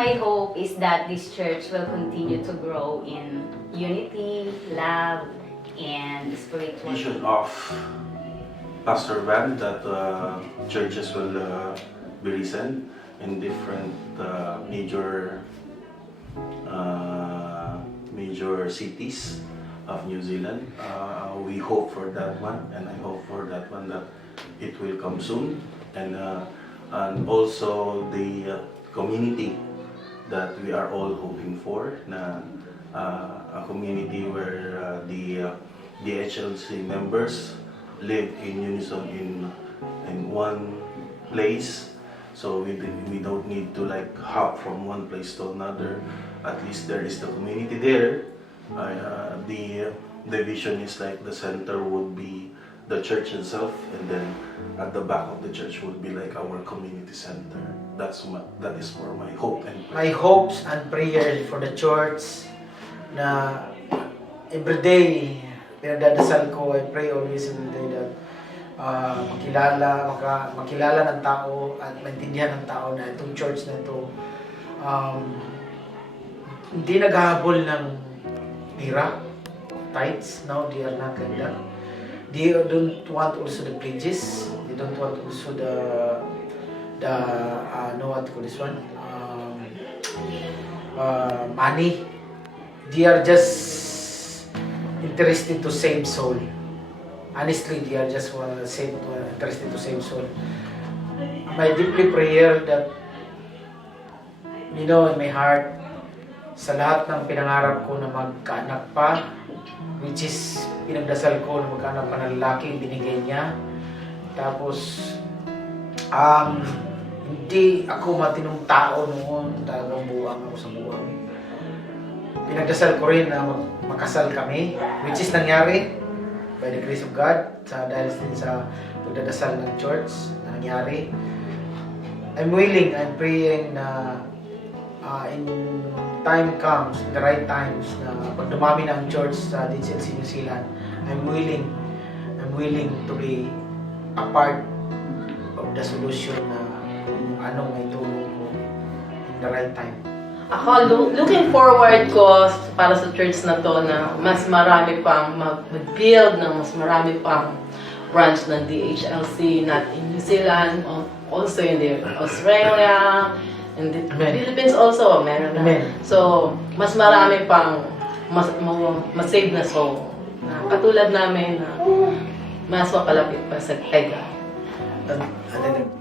my hope is that this church will continue to grow in unity, love, and spiritual. Vision of Pastor Van that churches will be risen in different major cities of New Zealand. We hope for that one, and I hope for that one that it will come soon, and also the community that we are all hoping for, na a community where the HLC members live in unison in one place, so we don't need to like hop from one place to another. At least there is the community there. The vision is like the center would be the church itself, and then at the back of the church would be like our community center. That is for my hope and prayer. My hopes and prayers for the church na everyday pinagdadasal ko, I pray always every day that makilala ng tao at maintindihan ng tao na itong church na ito hindi naghahabol ng pira, tithes. No, they are not like that. They don't want also the pledges. They don't want also the no, what to call this one, money. They are just interested to save soul. Honestly, they are just interested to save soul. My deeply prayer that, you know, in my heart, sa lahat ng pinangarap ko na magkaanak pa, which is pinagdasal ko na magkaanak pa na lalaki, binigay niya. Tapos, hindi ako matinong tao noon, talagang buwang ako sa buwang. Pinagdasal ko rin na makasal kami, which is nangyari by the grace of God, dahil din sa pagdadasal ng church na nangyari. I'm willing, I'm praying na in time comes, in the right times, na pag dumami na ang church sa DCLC New Zealand, I'm willing to be a part of the solution na kung anong may tulong ko in the right time. Ako, looking forward ko para sa church na to na mas marami pang mag-build ng mas marami pang branch ng DHLC, not in New Zealand, also in the Australia, in the Philippines also, meron na. Amen. So, mas marami pang mas-save na soul. Na katulad namin na mas mapalapit pa sa kay God.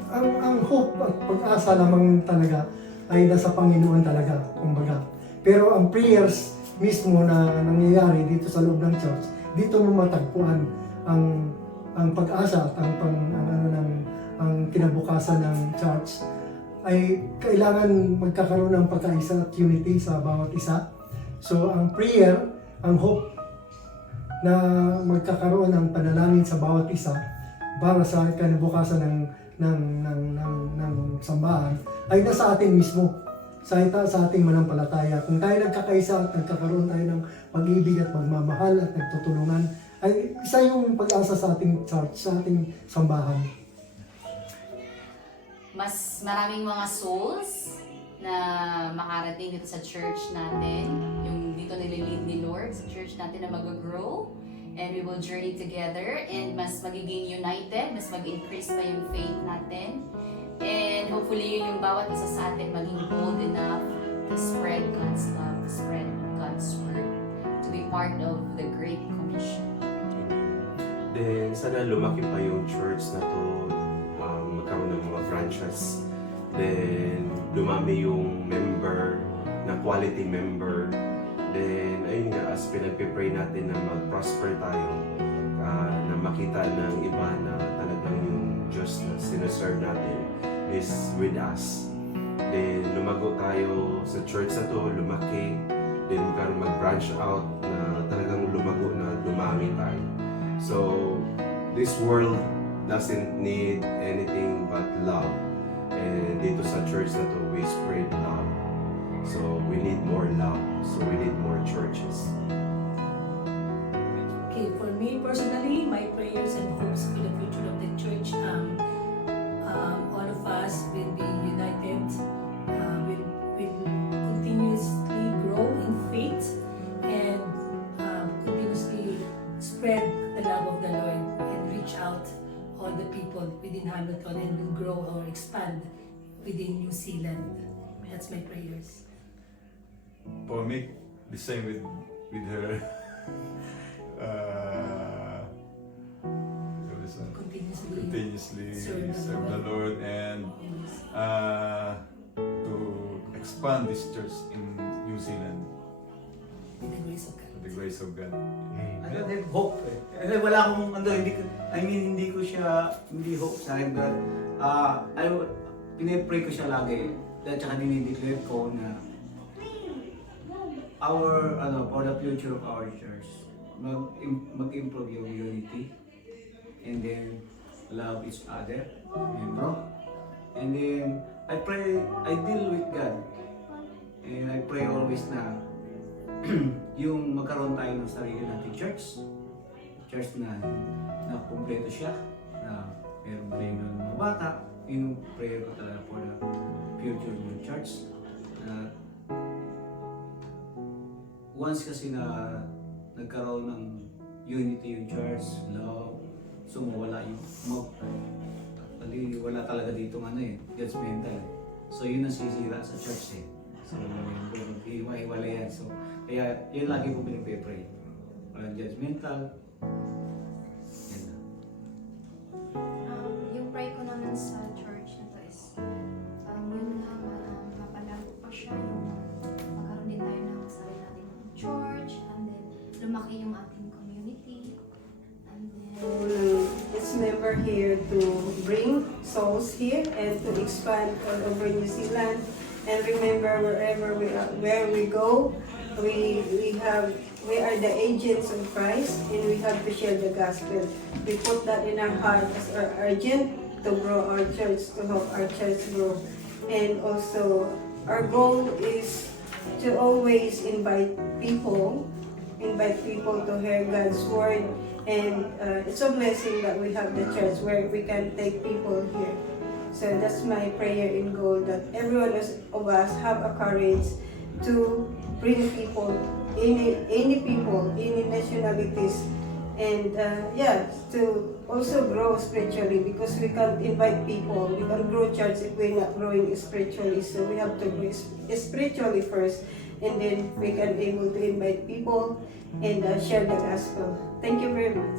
Ang hope at pag-asa lamang talaga ay nasa Panginoon talaga, kumbaga. Pero ang prayers mismo na nangyayari dito sa loob ng church, dito mo matagpuan ang pag-asa at ang kinabukasan ng church ay kailangan magkakaroon ng pagkaisa at unity sa bawat isa. So ang prayer, ang hope na magkakaroon ng panalangin sa bawat isa para sa kinabukasan ng sambahan ay nasa atin mismo, sa ating manampalataya. Kung tayo nagkakaisa at nagkakaroon tayo ng pag-ibig at magmamahal at nagtutulungan, ay isa yung pag-asa sa ating church, sa ating sambahan. Mas maraming mga souls na makarating dito sa church natin, yung dito nililid ni Lord sa church natin na mag-grow, and we will journey together, and mas magiging united, mas mag-increase pa yung faith natin, and hopefully yung bawat isa sa atin maging bold enough to spread God's love, to spread God's word, to be part of the Great Commission. Then sana lumaki pa yung church na to, magkaroon ng mga branches. Then dumami yung member, na quality member. Then ayun nga, as pinagpipray natin na mag-prosper tayo, na makita ng iba na talagang yung Diyos na sineserve natin is with us. Then lumago tayo sa church na to, lumaki. Then magkaroon mag-branch out na talagang lumago na dumami tayo. So this world doesn't need anything but love. And dito sa church na to, we spread love. So we need more love. So we need more churches. Okay, for me personally, my prayers and hopes for the future of the church, all of us will be united with spread the love of the Lord and reach out all the people within Hamilton and will grow or expand within New Zealand. That's my prayers. For me, the same with her. Continuously serve the Lord and to expand this church in New Zealand With the grace of God. with the grace of God. I don't have hope eh. Kasi wala akong hindi ko siya, hindi hope sa akin, but pinipray ko siya lagi. At saka dinideclare ko na for the future of our church, mag-improve yung unity and then love each other, and then I deal with God, and I pray always na yung magkaroon tayo ng sarili nating church na kumpleto siya, na meron tayo ng mga bata. Yung prayer ko talaga for the future ng church. Once kasi na nagkaroon ng unity yung church, love, so mawala wala talaga dito judgmental eh. So yun ang sisira sa church eh. So iwa-iwala yan. So kaya yun lagi ko pinipray. Walang judgmental. Yan na. Yung pray ko naman sa church na to is yun lang, mapalago pa siya, yung magkaroon din tayo ng sarili nating church, and then lumaki yung ating community, and then its member here to bring souls here and to expand all over New Zealand. And remember, where we go, we are the agents of Christ, and we have to share the gospel. We put that in our heart as our urgent to grow our church, to help our church grow. And also, our goal is to always invite people to hear God's word. And it's a blessing that we have the church where we can take people here. So that's my prayer in goal, that everyone of us have a courage to bring people, any people, any nationalities, and to also grow spiritually, because we can't invite people, we can grow church if we're not growing spiritually. So we have to grow spiritually first, and then we can able to invite people and share the gospel. Thank you very much.